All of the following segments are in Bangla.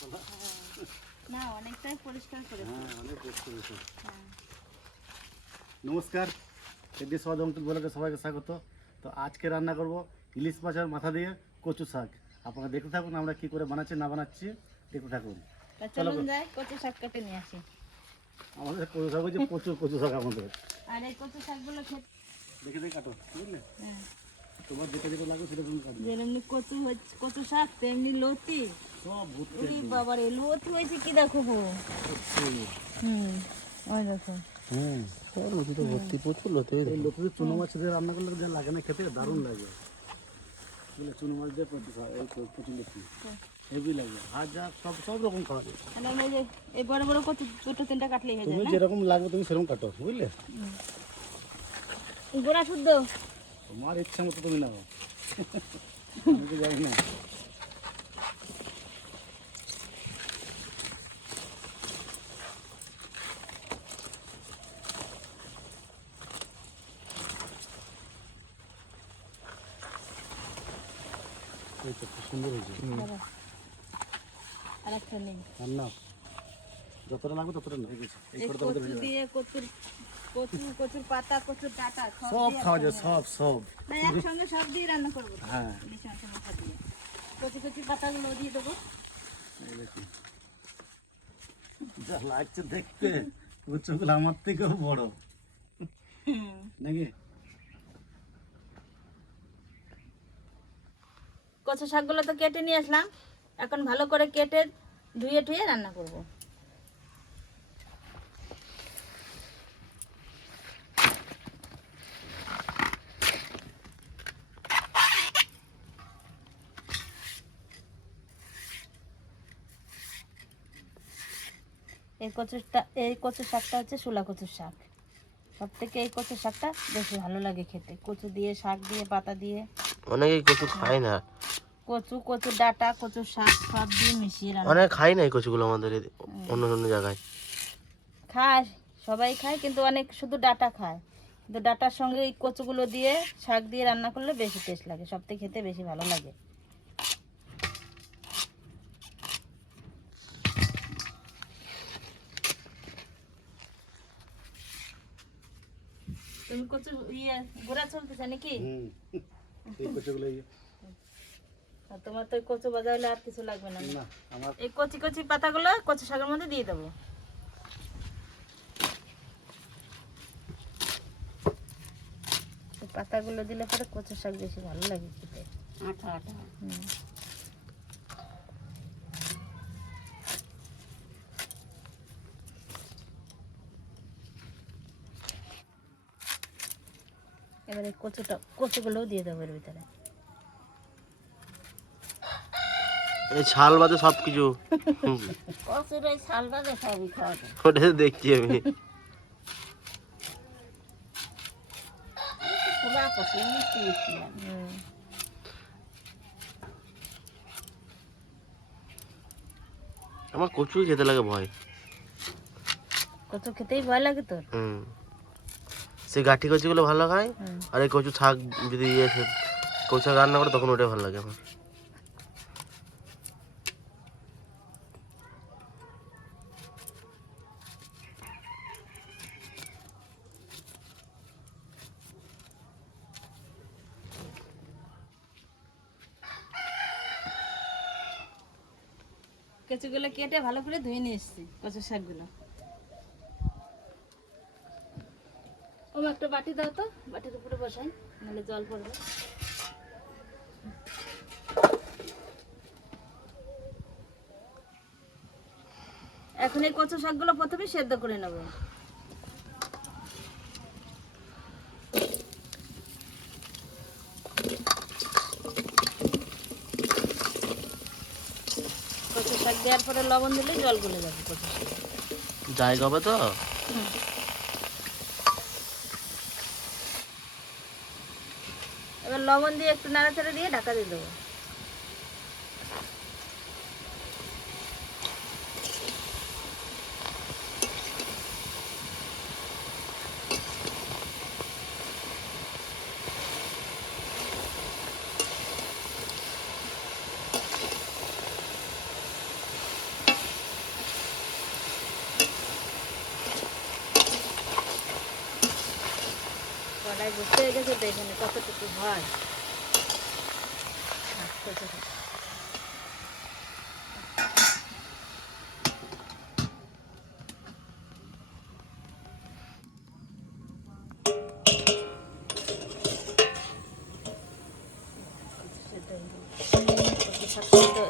গাছপালা না অনেকটাই পরিষ্কার করে হ্যাঁ অনেক কষ্ট হয়েছে হ্যাঁ। নমস্কার এডি সবাই অঙ্কিত বলে সবাইকে স্বাগত। তো আজকে রান্না করব ইলিশ মাছের মাথা দিয়ে কচু শাক। আপনারা দেখতে থাকুন আমরা কি করে বানাচ্ছি না বানাচ্ছি দেখতে থাকুন। চলুন যাই কচু শাক কেটে নিয়ে আসি। আমাদের কচু শাক হচ্ছে প্রচুর কচু শাক আমাদের। আর এই কচু শাকগুলো খেতে দেখে দেখে কাটো বুঝলে? হ্যাঁ। তোমার যেটা যেটা লাগবে সেটা তুমি যেমনি কচু কচু শাক তেমনি লতি। বাবারে হয়েছে কি দেখো গো? হুম ওই দেখো। হুম লতিতে ভর্তি প্রচুর লতি এই লোকের চুনো মাছ দিয়ে রান্না করলে যা লাগে না খেতে দারুণ লাগে। চুনো মাছ দিয়ে কচু খা- এই ক- লতি হেভি লাগে ভাজা সব সব রকম খাওয়া যায়। এই বড় বড় দুটো তিনটা কাটলেই হয়ে যায় তুমি যেরকম লাগবে তুমি সেরকম কাটো বুঝলে? গোড়া শুদ্ধ? তোমার ইচ্ছা মতো তুমি নাও। আমি তো জানি না। এই তো খুব সুন্দর হয়েছে। আর নেই। আর না যতটা লাগবে ততটা না এই এই ছোটটা মধ্যে দিয়ে কচুর কচু কচুর পাতা কচুর ডাটা সব সব খাওয়া যায় সব সব। না একসঙ্গে সব দিয়ে রান্না করব হ্যাঁ। ইলিশ মাছের দিয়ে। কচু কচু পাতাগুলো দিয়ে দেবো। এই দেখুন। যা লাগছে দেখতে। কচুগুলো আমার থেকেও বড়। নাকি? কচু শাকগুলো তো কেটে নিয়ে আসলাম। এখন ভালো করে কেটে ধুয়ে ধুয়ে রান্না করব। এই কচুটা, এই কচু শাকটা হচ্ছে শোলা কচুর শাক। সব থেকে এই কচু শাকটা বেশি ভালো লাগে খেতে। কচু দিয়ে, শাক দিয়ে, পাতা দিয়ে। অনেকেই কচু খায় না। কচু কচু ডাটা কচু শাক সব দিয়ে মিশিয়ে রান্না। অনেকে খায় না এই কচুগুলো আমাদের অন্য অন্য জায়গায়। খায় সবাই খায় কিন্তু অনেক শুধু ডাটা খায়। কিন্তু ডাটার সঙ্গে এই কচুগুলো দিয়ে শাক দিয়ে রান্না করলে বেশি টেস্ট লাগে সব থেকে খেতে বেশি ভালো লাগে। তুমি কচু ইয়ে গোড়া চলতেছে নাকি? হুম এই কচুগুলো এই- আর তোমার তো ওই কচু বাজা হলে আর কিছু লাগবে না। না আমার এই কচি কচি পাতাগুলো কচু শাকের মধ্যে দিয়ে দেবো। এই পাতাগুলো দিলে পরে কচু শাক বেশি ভালো লাগে খেতে। আঠা আঠা এবারে কচুটা কচুগুলোও দিয়ে দেবো এর ভিতরে। এই ছাল বাদে সব কিছু কচুর ওই শালটা সবই খাওয়া ওটা দেখছি আমি। পুরা কচু মিষ্টি মিষ্টি আমার কচুই খেতে লাগে ভয়। কচু খেতেই ভয় লাগে তোর? হুম। সেই গাঠি কচুগুলো ভালো খায় আর এই কচু শাক যদি ইয়ে কচু রান্না করে তখন ওটাই ভালো লাগে আমার। কচুগুলো কেটে ভালো করে ধুয়ে নিয়ে এসছি কচু শাকগুলো। ও একটা বাটি দাও তো বাটির উপরে বসাই নাহলে জল পড়বে। এখন এই কচু শাকগুলো প্রথমে সেদ্ধ করে নেব। কচু শাক দেওয়ার পরে লবণ দিলে জল গলে যাবে কচু শাক জায়গা হবে তো? এবার লবণ দিয়ে একটু নাড়াচাড়া দিয়ে ঢাকা দিয়ে দেবো। বুঝতে গেছে তো এখানে কতটুকু হয়?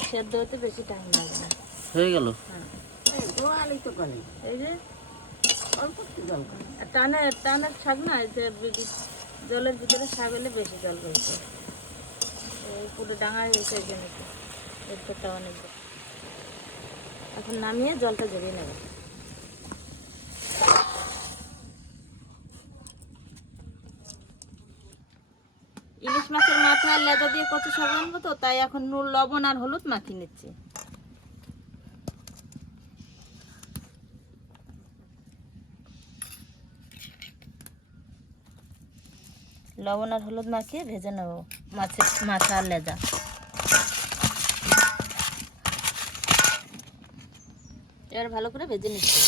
সেদ্ধ হতে বেশি টাইম লাগে না। হয়ে গেল? হ্যাঁ। তো করে এই যে আর টানে টানে শাক না যে জলের ভিতরে শাক বেশি জল পুরো জন্য কি। অনেক এখন নামিয়ে জলটা ঝরিয়ে নেবে। ইলিশ মাছের মাথা আর লেজা দিয়ে কত শাক আনব তো, তাই এখন নুন, লবণ আর হলুদ মাখিয়ে নিচ্ছি। লবণ আর হলুদ মাখিয়ে ভেজে নেব মাছের, মাথা আর লেজা। এবার ভালো করে ভেজে নিচ্ছি।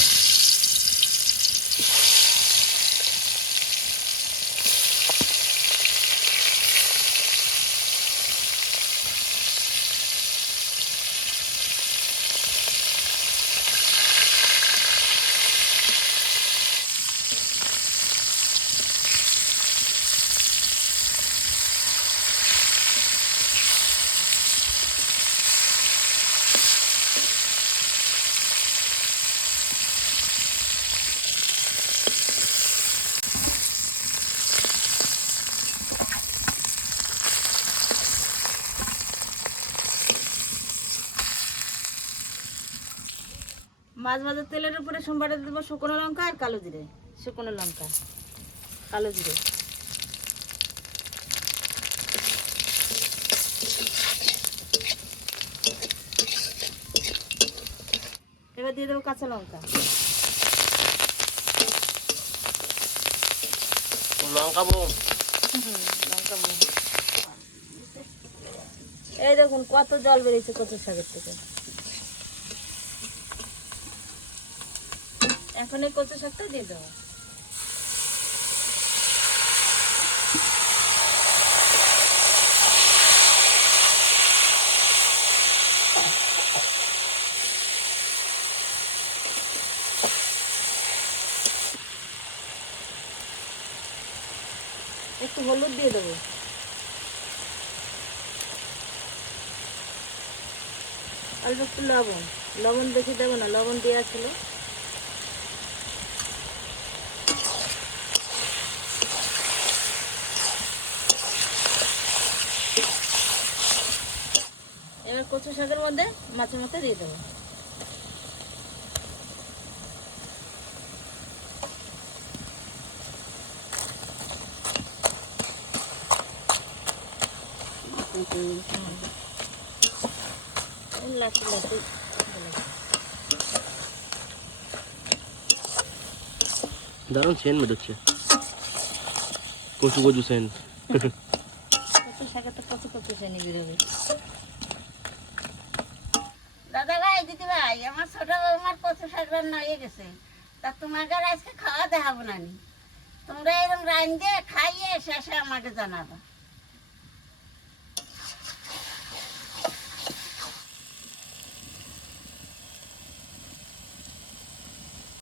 মাছ ভাজার তেলের উপরে সোমবারে দেবো শুকনো লঙ্কা আর কালো জিরে। শুকনো লঙ্কা কালো জিরে। এবার দিয়ে দেবো কাঁচা লঙ্কা। লঙ্কা বোম। লঙ্কা বোম। এই দেখুন কত জল বেরিয়েছে কত সাগর থেকে। এখন এই কচু শাকটা দিয়ে দেবো। একটু হলুদ দিয়ে দেবো। অল্প একটু লবণ। লবণ বেশি দেবো না, লবণ দেওয়া ছিল। এবার কচু শাকের মধ্যে মাছের মধ্যে দিয়ে দেবো। লাচি দারুণ সেন বেরোচ্ছে কচু কচু সেন। কচু শাকে তো কচু কচু শ্রেণি বেরোবে। ভাই আমার ছোট বৌমার কচু শাক রান্না হয়ে গেছে। তা তোমাকে আজকে খাওয়া দেখাবো না তোমরা এরকম রান খাইয়ে শেষে আমাকে জানাবা।